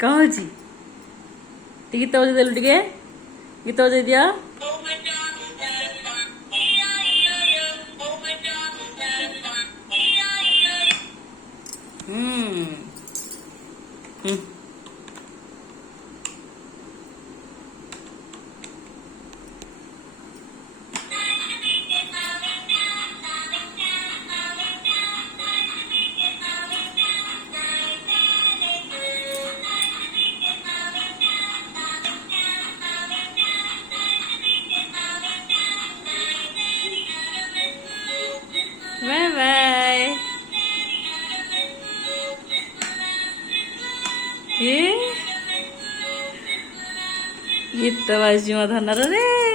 କହୁଛି ଟିକେ ଗୀତ ବଜେଇ ଦେଲୁ, ଟିକେ ଗୀତ ବଜେଇ ଦିଅ। ହୁଁ। Bye bye. ଗୀତ ବାଜୁଛି ମୋ ଧନର ରେ।